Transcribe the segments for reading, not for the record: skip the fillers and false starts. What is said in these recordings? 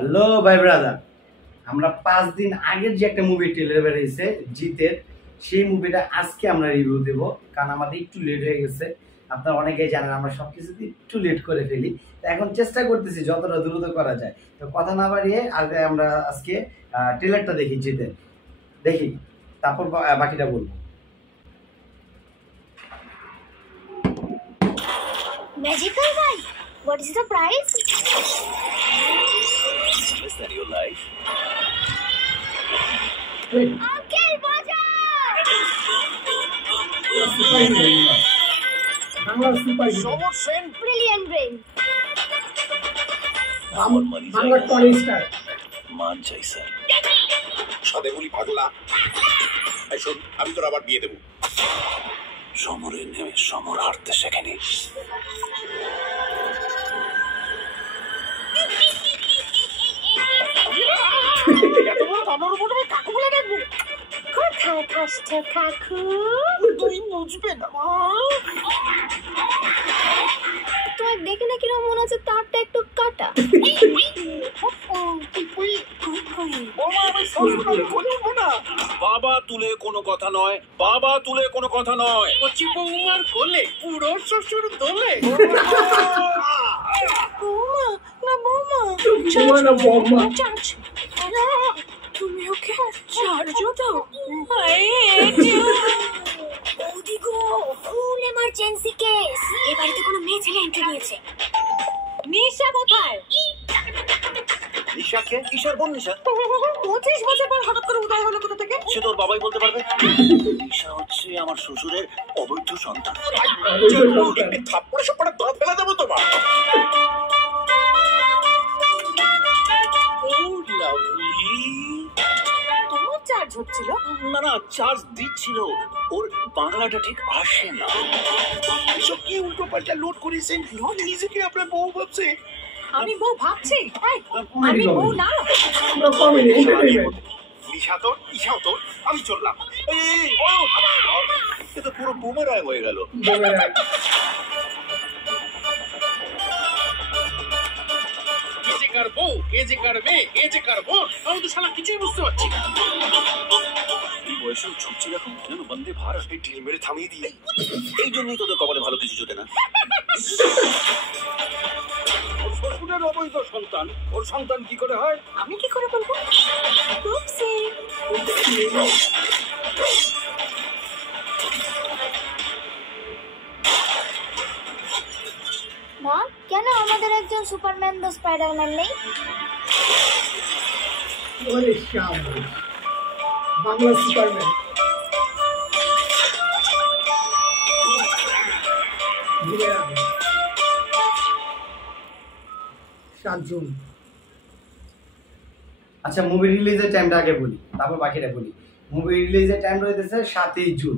Hello ভাই brother, আমরা 5 দিন আগের যে একটা মুভি ট্রেলার বেরিয়েছে জিতের, সেই মুভিটা আজকে আমরা রিভিউ দেব। কারণ আমাদের একটু লেট হয়ে গেছে, আপনারা অনেকেই জানেন আমরা সবকিছুতে একটু লেট করে ফেলি। তো এখন চেষ্টা করতেছি যতটা দ্রুত করা যায়। তো কথা না বাড়িয়ে আগে আমরা আজকে ট্রেলারটা দেখি জিতের, দেখি তারপর বাকিটা বলবো। Magical guy, what is the price? Is that your life? Uncle, watch out! Brilliant brain. আমার মানি বাংলা টনি স্টার মান চাই স্যার। সাথে বলি পাগলা, এই শোন, আমি তোর আবার বিয়ে দেবো। সমরে নেমে সমর হারতে শেখেনি। কোথায় কষ্ট কাকু? তুই বুঝবে না। তোমার দেখে না কিরকম মনে হচ্ছে তারটা একটু কাটা। বাবা তুলে কোনো কথা নয়, বাবা তুলে কোনো কথা নয়। কচি বৌমার কোলে পুরো শ্বশুর দোলে। বৌমা না বৌমা, তুমি ওকে চার্জ দাও। বৌদি গো, ফুল এমার্জেন্সি কেস। এ বাড়িতে কোনো মেয়ে ছেলে এন্ট্রি নিয়েছে। নিশা কোথায়? নিশাকে? কিসের বোন নিশা? 25 বছর পর হঠাৎ করে উদয় হলো কোথা থেকে? সে তোর বাবাই বলতে পারবে। নিশা হচ্ছে আমার শ্বশুরের অবৈধ সন্তান। থাপ্পড়ে সপ্পড়ে দাঁত ফেলে দেবো তোমার। তোমার চার্জ হচ্ছিল? না না, চার্জ দিচ্ছিল। ওর বাংলাটা ঠিক আসে না। এসব কি উল্টো পাল্টা লোড করেছেন? নিজেকে আপনার বউ ভাবছে। আমি বউ ভাবছি? আমি বউ না। আমরা কমেডি এন্টারটেইনমেন্ট। নিশা তোর, ইশাও তোর, আমি চললাম। এ তো পুরো বুমেরাং হয়ে গেল। কে যে কার বউ, কে যে কার মেয়ে, কে যে কার বোন, আমি তো শালা কিছুই বুঝতে পারছি না। এই বয়সেও ছুটছি দেখো, যেন বন্দে ভারত। এই ঢিল মেরে থামিয়ে দিয়ে এই জন্যই তোদের কপালে ভালো কিছু জোটে না। ওর শ্বশুরের অবৈধ সন্তান, ওর সন্তান কি করে হয়? আমি কি করে বলবো? উপসি। মা, কেন আমাদের একজন সুপারম্যান বা স্পাইডারম্যান নেই? ওরে শাম, বাংলা সুপারম্যান। বিলেরা 7 জুন। আচ্ছা, মুভি রিলিজের টাইমটা আগে বলি, তারপর বাকিটা বলি। মুভি রিলিজের টাইম রয়েছে 7ই জুন।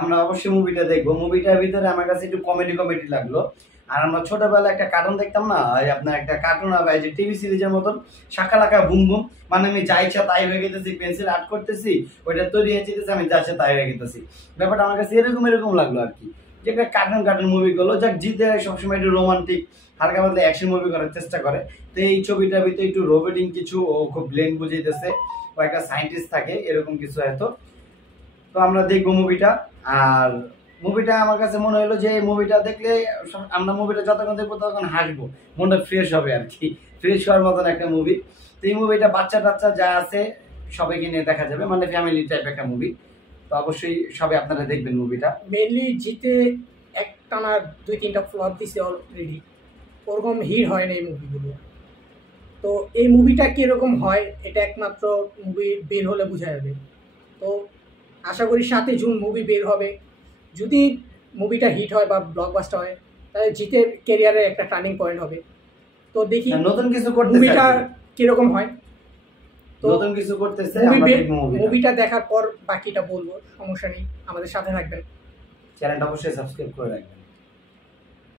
আমরা অবশ্যই মুভিটা দেখবো। মুভিটার ভিতরে আমার কাছে একটু কমেডি লাগলো। আর আমরা ছোটবেলায় একটা কার্টুন দেখতাম না, আপনার একটা কার্টুন হবে যে টিভি সিরিজের মতন, শাকালাকা বুম বুম। মানে আমি যা ইচ্ছা তাই হয়ে গেতেছি, পেন্সিল আর্ট করতেছি, ওইটা তৈরি হয়ে যেতেছে, আমি যা ইচ্ছা তাই হয়ে গেতেছি। ব্যাপারটা আমার কাছে এরকম লাগলো আর কি, যে একটা কার্টুন মুভি গুলো যাক জিতে সবসময় একটু রোমান্টিক হালকা পাতলা অ্যাকশন মুভি করার চেষ্টা করে। তো এই ছবিটার ভিতরে একটু রোবোটিং কিছু, ও খুব ব্লেন বুঝাইতেছে, ও একটা সায়েন্টিস্ট থাকে, এরকম কিছু হয়তো। তো আমরা দেখবো মুভিটা। আর মুভিটা আমার কাছে মনে হলো যে মুভিটা দেখলে আমরা মুভিটা যতক্ষণ দেখবো ততক্ষণ হাসবো, মনটা ফ্রেশ হবে আর কি, ফ্রেশ হওয়ার মতন একটা মুভি। তো এই মুভিটা বাচ্চা টাচ্চা যা আছে সবাইকে নিয়ে দেখা যাবে, মানে ফ্যামিলি টাইপ একটা মুভি। তো অবশ্যই সবাই আপনারা দেখবেন মুভিটা। মেনলি জিতে একটানা 2-3টা ফ্লপ দিছে অলরেডি, ওরকম হিট হয় না এই মুভিগুলো। তো এই মুভিটা কিরকম হয় এটা একমাত্র মুভি বের হলে বোঝা যাবে। তো আশা করি 7 জুন মুভি বের হবে। যদি মুভিটা হিট হয় বা ব্লকবাস্টার হয়, তাহলে জিতের ক্যারিয়ারের একটা টার্নিং পয়েন্ট হবে। তো দেখি নতুন কিছু করতে মুভিটা কিরকম হয়। তো নতুন কিছু করতেছে, মুভিটা দেখার পর বাকিটা বলবো, সমস্যা নেই, আমাদের সাথে থাকবেন। চ্যানেলটা অবশ্যই সাবস্ক্রাইব করে রাখবেন।